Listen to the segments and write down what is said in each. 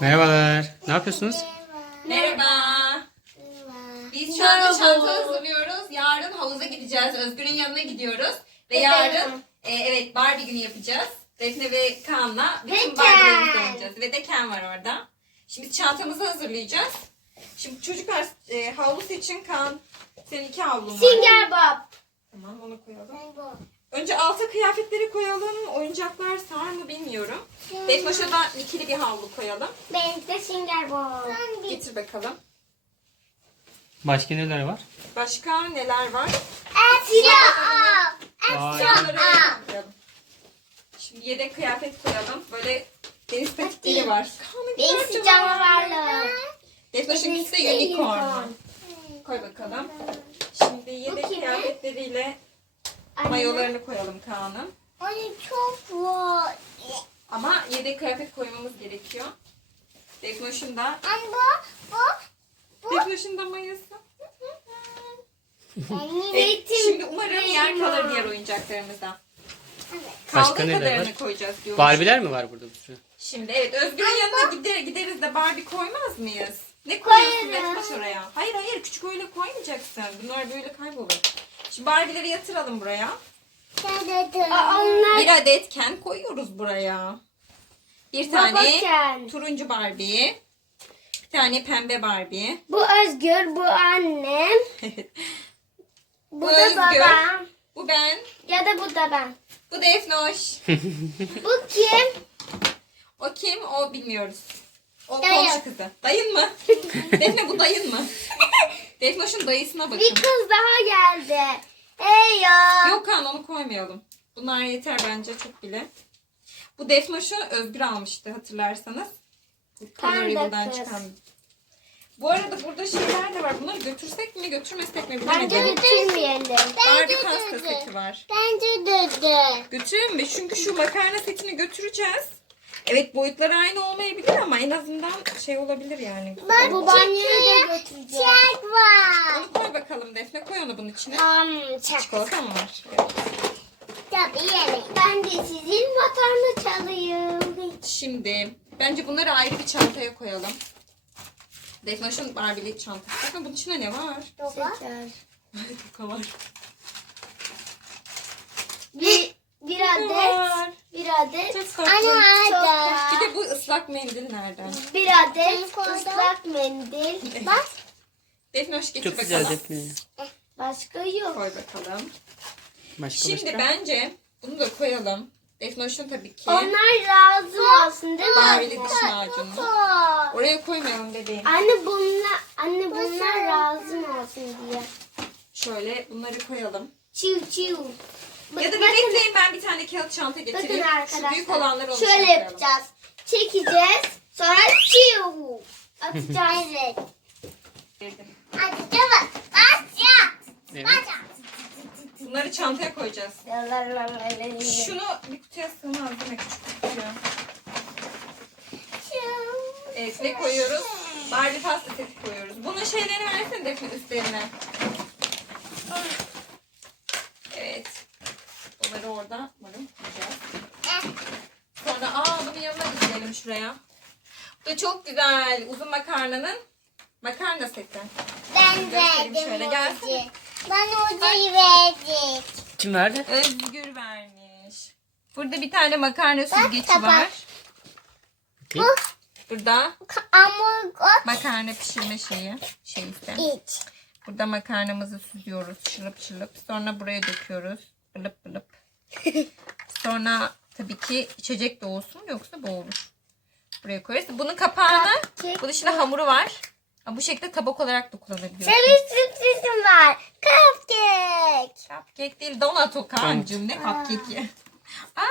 Merhabalar. Ne yapıyorsunuz? Merhaba. Biz şu anda çanta hazırlıyoruz. Yarın havuza gideceğiz. Özgür'ün yanına gidiyoruz. Ve yarın e, evet Barbie günü yapacağız. Defne ve Kaan'la bütün Barbie'lerimizi oynayacağız. Ve de Ken var orada. Şimdi çantamızı hazırlayacağız. Şimdi çocuklar e, havlusu için Kaan senin iki havlun var. Singer Bob. Tamam onu koyalım. Önce alta kıyafetleri koyalım. Oyuncaklar sığar mı bilmiyorum. Defnoş'a da ikili bir havlu koyalım. Benimki de Singer Bob. Getir bakalım. Başka neler var? Başka neler var? Silahları koyalım. Şimdi yedek kıyafet koyalım. Böyle deniz patikleri var. Benimki canavarlı. Defnoş'un ikisi de unicorn. Koy bakalım. Şimdi yedek kıyafetleriyle mayolarını koyalım Kaan'ın. Ay çok var. Ama yedek kıyafet koymamız gerekiyor. Defnoş'un da Anne bu, bu, Defnoş'un da mayosu. Evet, şimdi umarım yer kalır diğer oyuncaklarımızda. Başka Kaldığı neler kadarını var? koyacağız diyormuş. Barbie'ler mi var burada? Şimdi evet Özgür'ün yanına gider, gideriz de Barbie koymaz mıyız? Ne koyuyorsun Koyarım. Oraya? Hayır hayır küçük öyle koymayacaksın. Bunlar böyle kaybolur. Şimdi Barbie'leri yatıralım buraya. Aa, onlar Bir adet Ken koyuyoruz buraya. Bir tane Ken. turuncu Barbie. Bir tane pembe Barbie. Bu Özgür, bu annem, bu Bu da Özgür. babam. Bu ben. Ya da bu da ben. Bu Defnoş. Bu kim? O kim? O bilmiyoruz. O Dayı. komşu kızı. Dayın mı? Defne bu dayın mı? Defnoş'un dayısına bakın. Bir kız daha geldi. Hey ya. Yok kan onu koymayalım. Bunlar yeter bence çok bile. Bu Defnoş'u Özgür almıştı hatırlarsanız. Bu Pembe buradan kız. çıkan. Bu arada burada şeyler de var. Bunları götürsek mi götürmesek mi Bence bilemedim. götürmeyelim. Barbie pasta seti var. Bence dedi. Götürelim mi? Çünkü şu makarna setini götüreceğiz. Evet boyutları aynı olmayabilir ama en azından şey olabilir yani. Bu banyoya da götüreceğiz. Çek var. Onu koy bakalım Defne. Koy onu bunun içine. Um, çek. Çikolata mı var? Evet. Tabii yemek. Ben de sizin makarna çalayım. Şimdi bence bunları ayrı bir çantaya koyalım. Defnoş'un Barbie'li çantası. Bakın bunun içinde ne var? Şeker. Toka var. Bir, bir adet. Bir adet. Çok tatlı. Ana Bir de bu ıslak mendil nereden? Bir adet ıslak mendil. Bak. Defnoş getir Çok güzel bakalım. defne. Başka yok. Koy bakalım. Başka Şimdi başka? bence bunu da koyalım. Defnoş'un tabii ki Onlar lazım olsun değil mi? Barbie'li diş macunu. Oraya koymayalım bebeğim. Anne bunlar, anne bunlar lazım olsun diye. Şöyle bunları koyalım. Çiv çiv. Ya da bir bekleyin ben bir tane kağıt çanta Bakın getireyim. arkadaşlar. Şu büyük olanları onun Şöyle içine koyalım. yapacağız. Çekeceğiz. Sonra çiv. Atacağız. evet. Atacağız. Atacağız. Evet. Bunları çantaya koyacağız. Şunu bir kutuya sığmaz değil mi? Küçük kutuya. Evet ne koyuyoruz? Barbie pasta seti koyuyoruz. Bunun şeylerini versene Defne üstlerine. Evet. Bunları orada. Sonra aa bunun yanına gidelim şuraya. Bu da çok güzel uzun makarnanın makarna seti. Ben Göstereyim şöyle, gelsene. Ben hocayı verdik. Kim verdi? Özgür vermiş. Burada bir tane makarna süzgeci tabak. var. Bakayım. Burada Hamburger makarna pişirme şeyi. Şey işte. iç. Burada makarnamızı süzüyoruz şılıp şılıp. Sonra buraya döküyoruz. Bılıp bılıp. Sonra tabii ki içecek de olsun yoksa boğulur. Buraya koyarız. Bunun kapağını, Cupcake bunun içinde hamuru var. Ha, Bu şekilde tabak olarak da kullanabiliyoruz. Senin sürprizim var. Cupcake. Cupcake değil donut o kancım. Ne cupcake'i? Aa,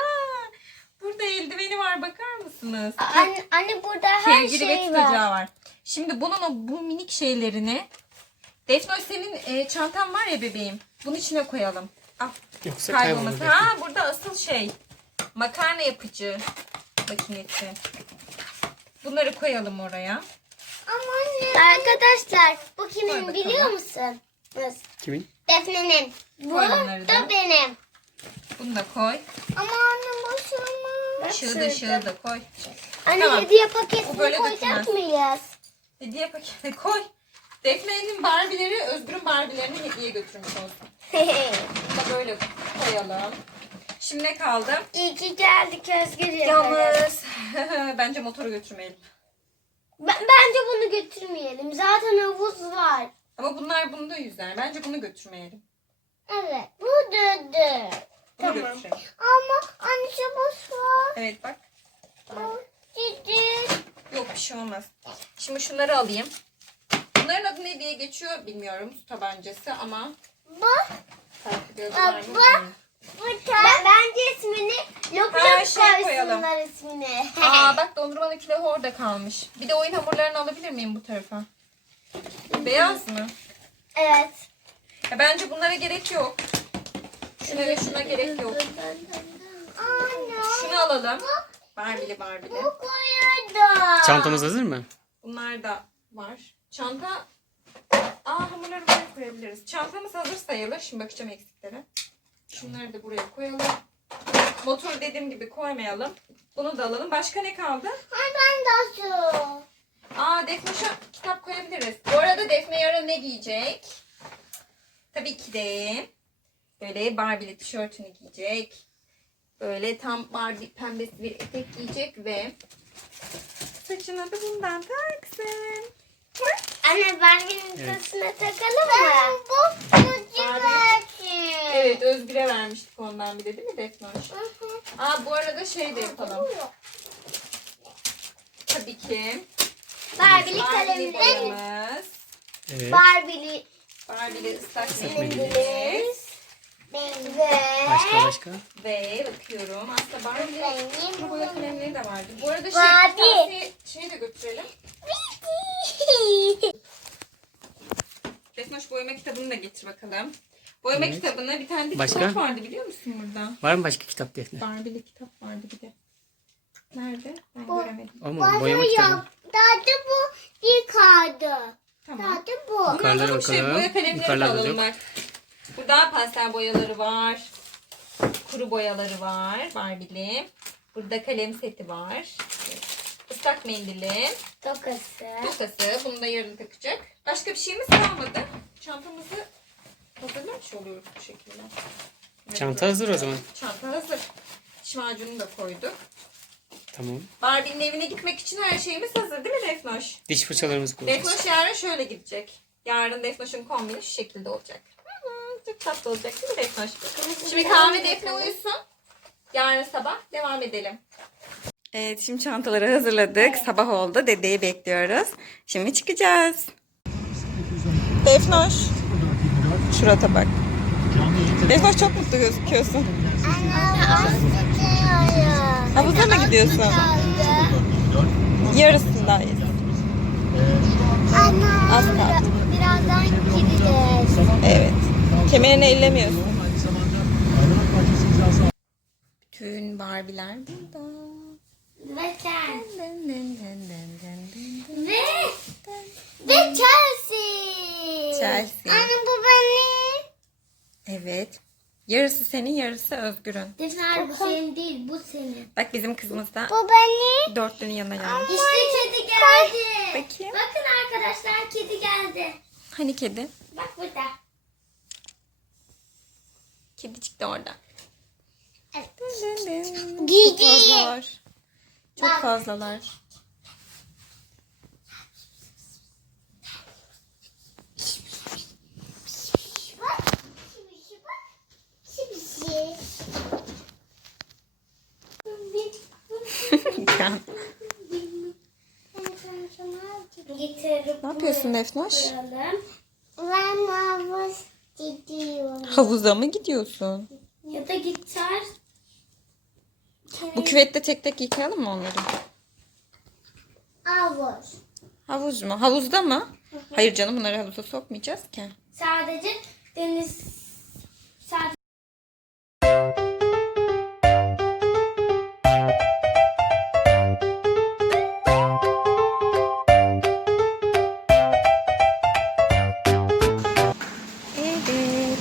burada eldiveni var bakar mısınız? Anne, anne burada her Kevgiri ve şey tutacağı var. var. Şimdi bunun o bu minik şeylerini Defne senin e, çantan var ya bebeğim. Bunun içine koyalım. Yoksa Kaybolmasın. kaybolur. Ha burada asıl şey. Makarna yapıcı makinesi. Bunları koyalım oraya. Arkadaşlar bu Koy kimin bakalım. biliyor musun? Kimin? Defne'nin. Bu Koy bunları da. da benim. Bunu da koy. Ama anne boşuna. Şığı da şığı da koy. Anne Tamam. hediye Bu paketini böyle koyacak dökülmez. mıyız? Hediye paketi koy. Defne'nin Barbie'leri Özgür'ün Barbie'lerini hediye götürmüş olsun. Bunu da böyle koyalım. Şimdi ne kaldı? İyi ki geldik Özgür Yalnız bence motoru götürmeyelim. Ben, bence bunu götürmeyelim. Zaten havuz var. Ama bunlar bunda yüzer. Bence bunu götürmeyelim. Evet. Bu. Bunu Tamam. götürelim. Ama anne var. Evet bak. Tamam. Yok bir şey olmaz. Şimdi şunları alayım. Bunların adı ne diye geçiyor bilmiyorum. Su tabancası ama Bu. farklı bir adı var mı Baba. bilmiyorum. Ben, bence ismini lop Ha, lop şey koyalım. koysunlar ismini. Aa bak dondurmanın külahı orada kalmış. Bir de oyun hamurlarını alabilir miyim bu tarafa? Beyaz mı? evet. Ya bence bunlara gerek yok. Şuna ve şuna gerek yok. Anne. Şunu alalım. Barbie'li Barbie'li. Bu koyardı. Çantamız hazır mı? Bunlar da var. Çanta... Aa hamurları buraya koyabiliriz. Çantamız hazır sayılır. Şimdi bakacağım eksiklere. Şunları da buraya koyalım. Motoru dediğim gibi koymayalım. Bunu da alalım. Başka ne kaldı? Ay ben de su. Aa Defne'şe kitap koyabiliriz. Bu arada Defne yarın ne giyecek? Tabii ki de böyle Barbie'li tişörtünü giyecek. Böyle tam Barbie pembesi bir etek giyecek ve saçına da bundan taksın. Anne Barbie'nin tasına takalım mı? bu sucu versin. Evet Özgür'e vermiştik ondan bir de değil mi Defne? Aa bu arada şey de yapalım. Tabii ki. Barbie'li boyamız. Evet. Barbie'li Barbie'li ıslak mendilimiz. ve Başka başka? Ve bakıyorum. Aslında Barbie'li Benim boya kalemleri de vardı. Bu arada şey, Barbie. şeyi de götürelim. Defnoş boyama kitabını da getir bakalım. Boyama Evet. kitabına bir tane de Başka? kitap vardı biliyor musun burada? Var mı başka kitap Defne? Barbie'li kitap vardı bir de. Nerede? Ben Bu- göremedim. Ama boyama kitabı. Daha da bu bir kaldı. Tamam. Daha da bu. Yukarılara çok şey bakalım. boya kalemleri de Yukarılarda alalım yok. bak. Burada pastel boyaları var. Kuru boyaları var. Barbie'li. Burada kalem seti var. Islak mendili. Tokası. Tokası. Bunu da yarın takacak. Başka bir şeyimiz kalmadı. Çantamızı hazırlamış oluyoruz bu şekilde. Evet, Çanta hazır o zaman. Çanta hazır. Diş macunu da koyduk. Tamam. Barbie'nin evine gitmek için her şeyimiz hazır değil mi Defnoş? Diş fırçalarımızı kullanacağız. Defnoş yarın şöyle gidecek. Yarın Defnoş'un kombini şu şekilde olacak. Hı hı, Çok tatlı olacak değil mi Defnoş? Şimdi kahve Defne uyusun. Yarın sabah devam edelim. Evet şimdi çantaları hazırladık. Sabah oldu. Dedeyi bekliyoruz. Şimdi çıkacağız. Defnoş. Şurata bak. Defnoş çok mutlu gözüküyorsun. Havuza mı gidiyorsun? Yarısındayız. Ana. Az kaldı. Birazdan gideceğiz. Evet. Kemerini ellemiyorsun. Bütün Barbie'ler burada. Ve dın. Ve ve Chelsea. Chelsea. Anne bu benim. Evet. Yarısı senin, yarısı Özgür'ün. Defner bu senin değil bu senin. Bak bizim kızımız da Bu benim. dörtlünün yanına gelmiş. İşte kedi geldi. Bakayım. Bakın arkadaşlar kedi geldi. Hani kedi? Bak burada. Kedicik de orada. Evet. Gigi. fazlalar. Çok fazlalar. Ne yapıyorsun Defnoş? Ben havuz gidiyorum. Havuza mı gidiyorsun? Ya da gitar. Bu küvette tek tek yıkayalım mı onları? Havuz. Havuz mu? Havuzda mı? Hayır canım bunları havuza sokmayacağız ki. Sadece deniz sadece Evet.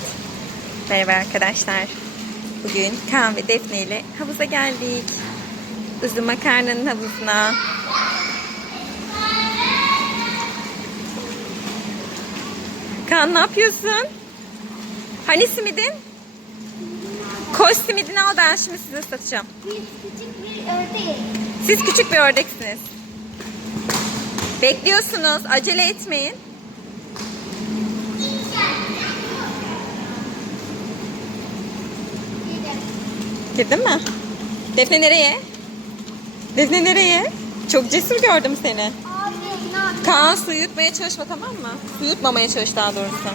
Merhaba arkadaşlar. Bugün Kaan ve Defne ile havuza geldik. uzun makarnanın havuzuna. Kaan ne yapıyorsun? Hani simidin? Koş simidini al ben şimdi size satacağım. Biz küçük bir ördek. Siz küçük bir ördeksiniz. Bekliyorsunuz. Acele etmeyin. Girdin mi? Defne nereye? Defne nereye? Çok cesur gördüm seni. Kaan su yutmaya çalışma tamam mı? Su yutmamaya çalış daha doğrusu.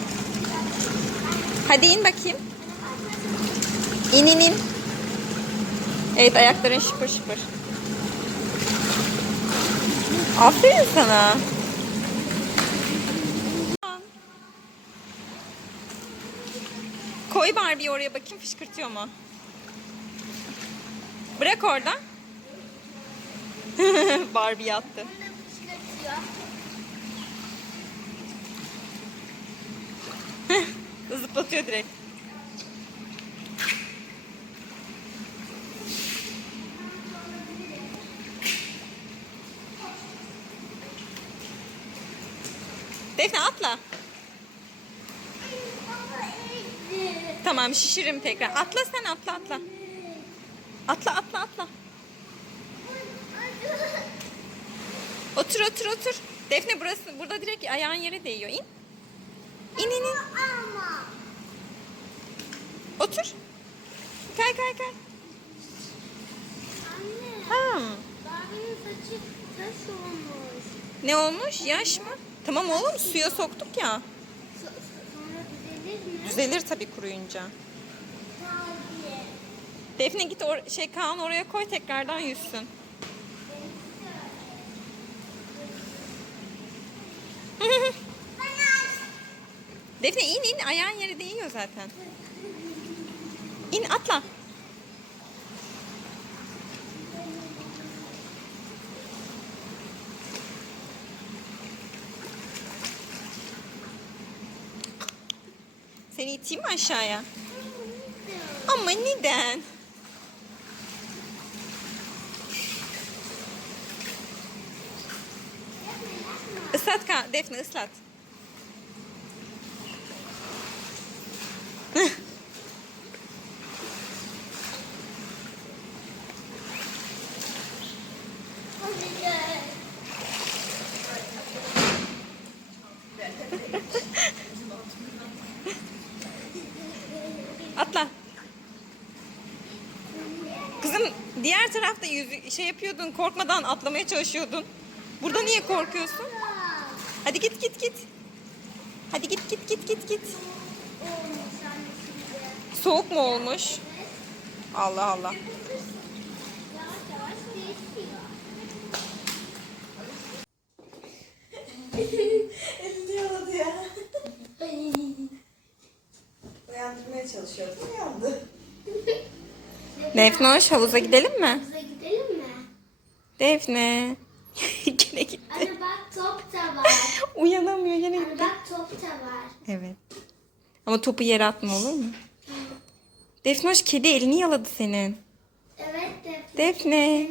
Hadi in bakayım. İn in in. Evet ayakların şıpır şıpır. Aferin sana. Koy Barbie'yi oraya bakayım fışkırtıyor mu? Bırak orada. Barbie yattı. Zıplatıyor direkt. Defne atla. Tamam şişiririm tekrar. Atla sen atla atla. Atla atla atla. Otur otur otur. Defne burası burada direkt ayağın yere değiyor. İn. İn in in. Otur. Kay kay kay. Anne. Ha. Barbie'nin saçı taş olmuş. Ne olmuş? Yaş mı? Tamam oğlum suya soktuk ya. So- so- sonra düzelir mi? Düzelir tabii kuruyunca. Defne git or şey Kaan oraya koy tekrardan yüzsün. Defne in in ayağın yere değiyor zaten. İn atla. Seni iteyim mi aşağıya? Ama neden? Islat Ka- Defne ıslat. Atla. Kızım diğer tarafta yüzü şey yapıyordun korkmadan atlamaya çalışıyordun. Burada niye korkuyorsun? Hadi git git git. Hadi git git git git git. Soğuk mu olmuş? Allah Allah. Elini yaladı ya. Uyandırmaya çalışıyordum. Uyandı. Defne hoş havuza gidelim mi? Bize gidelim mi? Defne. Gene gitti. Anne bak top da var. Uyanamıyor Anne gitti. bak top da var. Evet. Ama topu yere atma olur mu? Defne hoş kedi elini yaladı senin. Evet Defne. Defne.